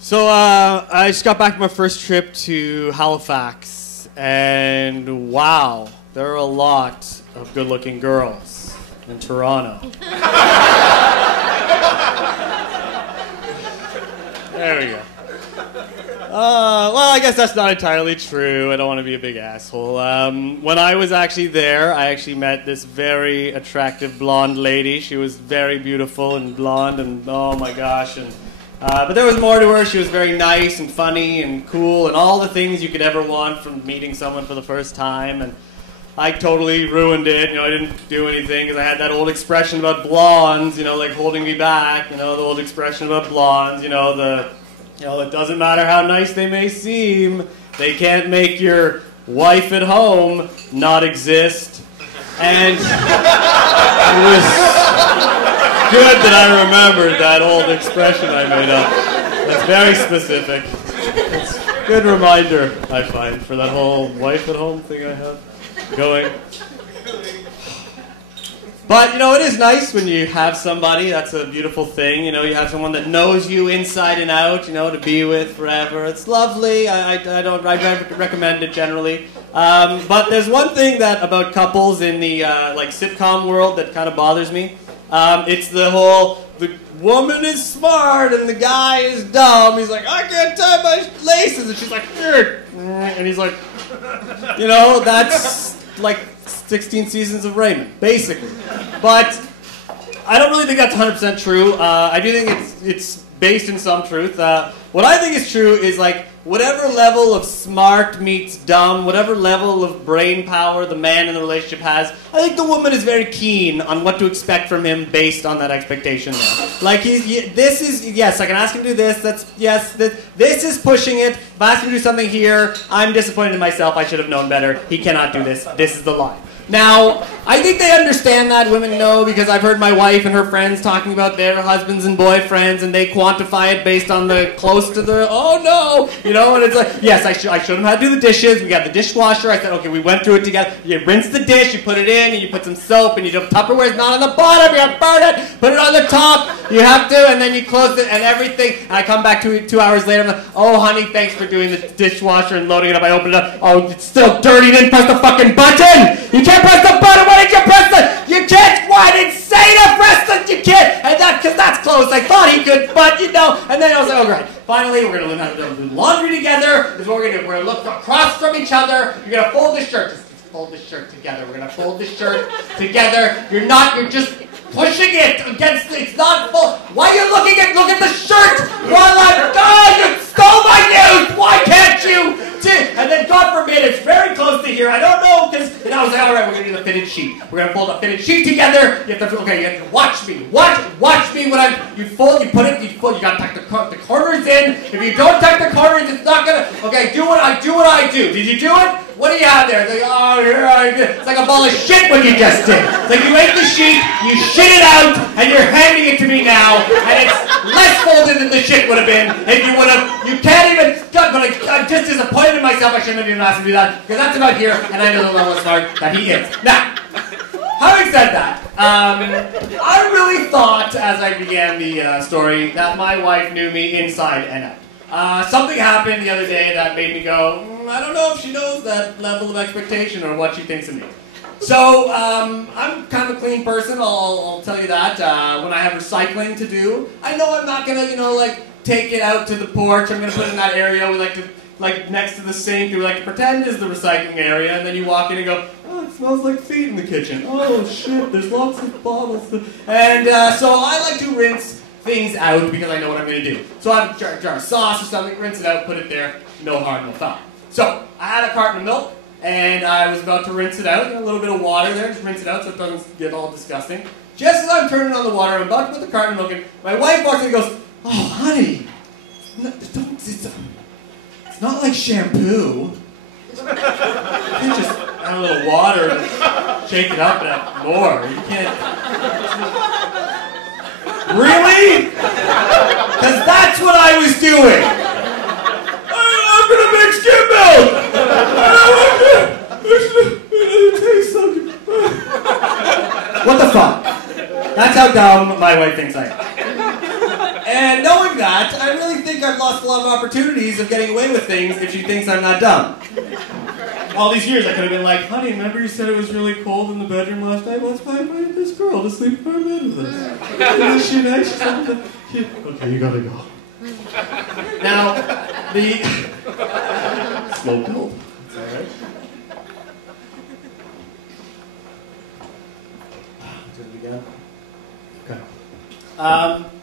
So I just got back from my first trip to Halifax, and wow, there are a lot of good-looking girls in Toronto. There we go. Well, I guess that's not entirely true. I don't want to be a big asshole. When I was actually there, I actually met this very attractive blonde lady. She was very beautiful and blonde, and oh my gosh. But there was more to her. She was very nice and funny and cool and all the things you could ever want from meeting someone for the first time. And I totally ruined it. I didn't do anything because I had that old expression about blondes, like holding me back. The old expression about blondes, it doesn't matter how nice they may seem. They can't make your wife at home not exist. And it was good that I remembered that old expression I made up. That's very specific. It's a good reminder, I find, for that whole wife at home thing I have going. But, it is nice when you have somebody. That's a beautiful thing. You have someone that knows you inside and out, to be with forever. It's lovely. I recommend it generally. But there's one thing about couples in the sitcom world that kind of bothers me. It's the woman is smart and the guy is dumb. He's like, I can't tie my laces. And she's like, and he's like, that's like 16 seasons of Raymond, basically. But I don't really think that's 100% true. I do think it's based in some truth. What I think is true is whatever level of smart meets dumb, whatever level of brain power the man in the relationship has, I think the woman is very keen on what to expect from him based on that expectation there. Yes, I can ask him to do this, this is pushing it. If I ask him to do something here, I'm disappointed in myself, I should have known better. He cannot do this. This is the line. Now, I think they understand that, women know, because I've heard my wife and her friends talking about their husbands and boyfriends, and they quantify it based on the close to the, oh no, and it's like, yes, I showed them how to do the dishes, we got the dishwasher, I said, okay, we went through it together, you rinse the dish, you put it in, and you put some soap, and you do Tupperware's not on the bottom, you have to burn it, put it on the top, you have to, and then you close it, and everything, and I come back 2 hours later, I'm like, oh honey, thanks for doing the dishwasher and loading it up, I opened it up, oh, it's still dirty, you didn't press the fucking button! You can't press the button. Why did you press the? You can't. Why did it say to press the? You can't. And because that's close. I thought he could, but And then I was like, oh great. Finally, we're gonna learn how to do laundry together. This is what we're gonna do. We're gonna look across from each other. You're gonna fold the shirt. Just fold the shirt together. We're gonna fold the shirt together. You're just pushing it against. It's not full. Why are you look at the shirt while I'm? God, you stole my news. Why can't you? And then, God forbid, it's very close to here. I don't know, because I was like, all right, we're going to do the fitted sheet. We're going to fold a fitted sheet together. You have to watch me. Watch me when you fold, you got to tuck the corners in. If you don't tuck the corners, it's not going to, okay, do what I do. Did you do it? What do you have there? It's like, oh, here I did. It's like a ball of shit what you just did. It's like you ate the sheet, you shit it out, and you're handing it to me now, and it's less folded than the shit would have been if you would have, you can't even, God, but I'm just disappointed in myself. I shouldn't have even asked him to do that, because that's about here, and I know the level of smart that he is. Now, having said that, I really thought, as I began the story, that my wife knew me inside and out. Something happened the other day that made me go, I don't know if she knows that level of expectation or what she thinks of me. So, I'm kind of a clean person, I'll tell you that. When I have recycling to do, I know I'm not gonna, take it out to the porch. I'm gonna put it in that area we like to, next to the sink, we like to pretend is the recycling area, and then you walk in and go, oh, it smells like feet in the kitchen. Oh shit, there's lots of bottles. And so I like to rinse things out because I know what I'm going to do. So I have a jar of sauce or something, rinse it out, put it there, no harm, no foul. So I had a carton of milk, and I was about to rinse it out, a little bit of water there, just rinse it out so it doesn't get all disgusting. Just as I'm turning on the water, I'm about to put the carton of milk in, my wife walks in and goes, oh honey, it's not like shampoo. You can't just add a little water and shake it up and add more. You can't. Really? Because that's what I was doing. I'm going to make skim milk. It tastes so good. What the fuck? That's how dumb my wife thinks I am. And knowing that, I really think I've lost a lot of opportunities of getting away with things if she thinks I'm not dumb. All these years I could have been like, honey, remember you said it was really cold in the bedroom last night? Well, that's why I invited this girl to sleep in our bed with us. Isn't she nice? Okay, you gotta go. Now, the... Slow build. It's alright. Do it again. Okay.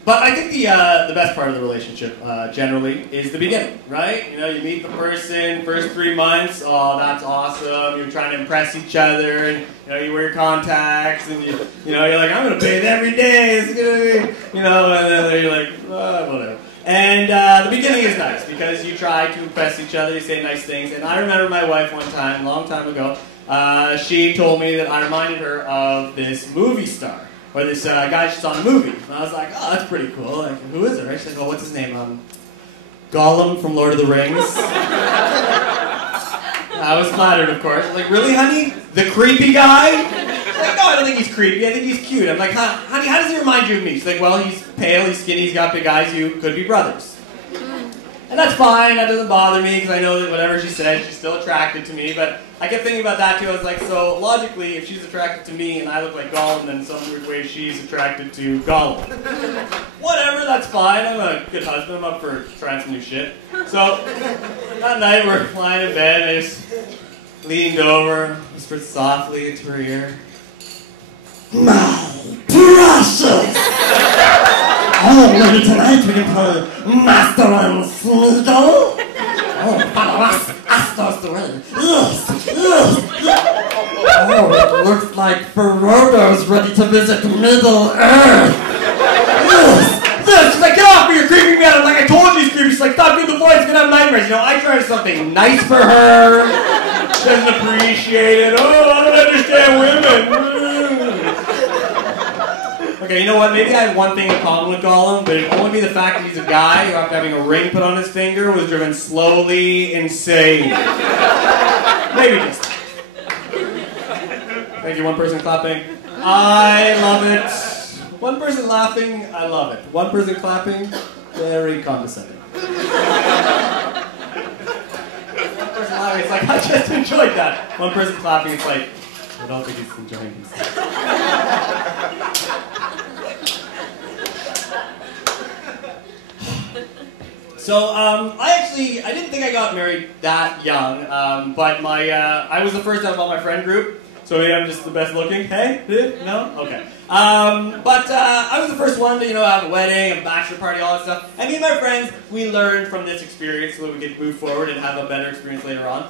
But I think the best part of the relationship, generally, is the beginning, right? You know, you meet the person, first 3 months, oh, that's awesome, you're trying to impress each other, and, you know, you wear your contacts, and, you know, you're like, I'm going to bathe every day, it's going to be, you know, and then you're like, whatever. And the beginning is nice, because you try to impress each other, you say nice things, and I remember my wife one time, a long time ago, she told me that I reminded her of this movie star. Or this guy she saw in a movie. And I was like, oh, that's pretty cool. Like, who is it? Right? She's like, oh, what's his name? Gollum from Lord of the Rings. I was flattered, of course. Like, really, honey? The creepy guy? She's like, no, I don't think he's creepy. I think he's cute. I'm like, honey, how does he remind you of me? She's like, well, he's pale, he's skinny, he's got big eyes. You could be brothers. And that's fine. That doesn't bother me because I know that whatever she said, she's still attracted to me. But I kept thinking about that too. I was like, so logically, if she's attracted to me and I look like Gollum, then in some weird way she's attracted to Gollum. Whatever, that's fine. I'm a good husband. I'm up for trying some new shit. So that night we're lying in bed and I just leaned over, whispered softly into her ear, "My precious! Oh, maybe tonight we can play Master and Smeagol? Oh, follow us, Astos the Red. Oh, it looks like Frodo's ready to visit Middle Earth. She's like, get off me, you're creeping me out. I'm like, I told you he's creepy. She's like, stop doing the voice, gonna have nightmares. You know, I tried something nice for her. She doesn't appreciate it. Oh, I don't understand women. Okay, you know what? Maybe I have one thing in common with Gollum, but it'd only be the fact that he's a guy who, after having a ring put on his finger, was driven slowly insane. Maybe just. Thank you. One person clapping. I love it. One person laughing. I love it. One person clapping. Very condescending. One person laughing. It's like, I just enjoyed that. One person clapping. It's like, I don't think he's enjoying himself. So, I didn't think I got married that young, but I was the first out of all my friend group, so maybe I'm just the best looking. Hey? No? Okay. But I was the first one to, have a wedding, a bachelor party, all that stuff. And me and my friends, we learned from this experience so that we could move forward and have a better experience later on.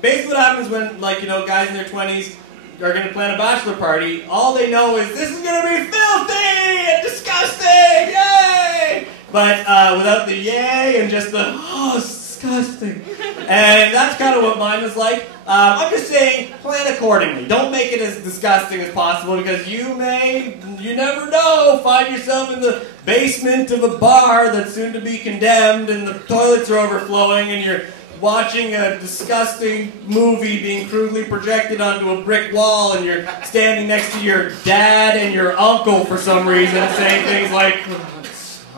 Basically what happens when, guys in their 20s are going to plan a bachelor party, all they know is, this is going to be filthy and disgusting! Yay! But without the yay and just the, oh, it's disgusting. And that's kind of what mine was like. I'm just saying, plan accordingly. Don't make it as disgusting as possible because you never know, find yourself in the basement of a bar that's soon to be condemned and the toilets are overflowing and you're watching a disgusting movie being crudely projected onto a brick wall and you're standing next to your dad and your uncle for some reason saying things like,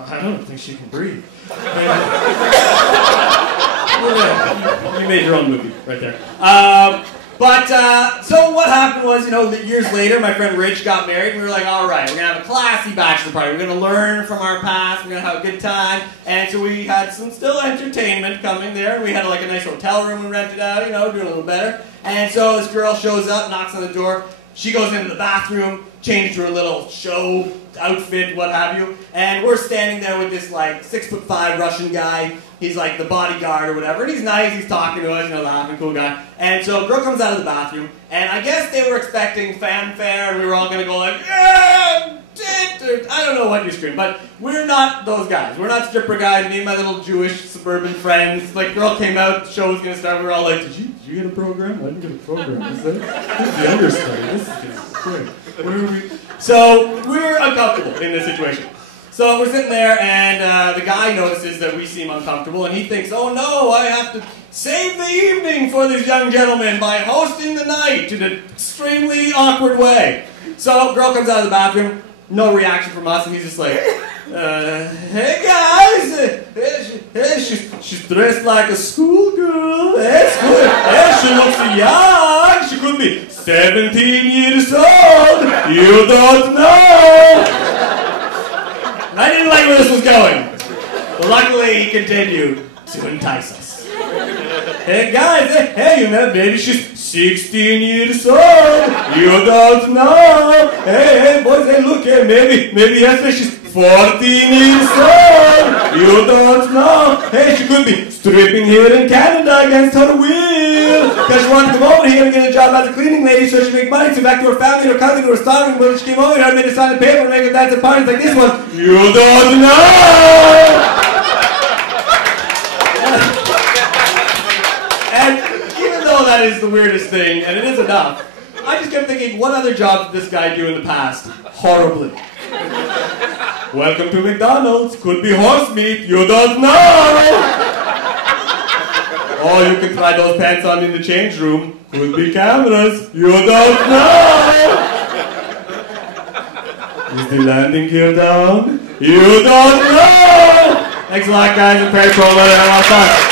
I don't think she can breathe. You made your own movie right there. So what happened was, years later, my friend Rich got married. We were like, all right, we're going to have a classy bachelor party. We're going to learn from our past. We're going to have a good time. And so we had some still entertainment coming there. We had a nice hotel room we rented out, doing a little better. And so this girl shows up, knocks on the door. She goes into the bathroom, changes her little show outfit, what have you, and we're standing there with this 6'5" Russian guy. He's like the bodyguard or whatever, and he's nice, he's talking to us, laughing, cool guy. And so a girl comes out of the bathroom, and I guess they were expecting fanfare, and we were all gonna go yeah, I don't know what you scream, but we're not those guys. We're not stripper guys. Me and my little Jewish suburban friends. Girl came out, the show was gonna start. We were all like, did you get a program? I didn't get a program. This is the understudy. This is great. So we're uncomfortable in this situation. So we're sitting there, and the guy notices that we seem uncomfortable, and he thinks, oh no, I have to save the evening for this young gentleman by hosting the night in an extremely awkward way. So girl comes out of the bathroom, no reaction from us, and he's just like, Hey guys, she's dressed like a schoolgirl. Hey, she looks young. She could be 17 years old. You don't know. I didn't like where this was going. But luckily, he continued to entice us. Hey guys, hey, you know, maybe she's 16 years old. You don't know. Hey, boys, hey, look, hey, maybe yesterday she's 14 years old. You don't know. Hey, she could be stripping here in Canada against her will. Because she wanted to come over here and get a job as a cleaning lady so she make money to back to her family, her cousin, her starving. When she came over here, I made a sign of paper and make her dance at parties like this one. You don't know. And even though that is the weirdest thing, and it is enough, I just kept thinking, what other jobs did this guy do in the past? Horribly. Welcome to McDonald's. Could be horse meat. You don't know. Oh, you can try those pants on in the change room. Could be cameras. You don't know. Is the landing gear down? You don't know. Thanks a lot, guys. And Perlmutar.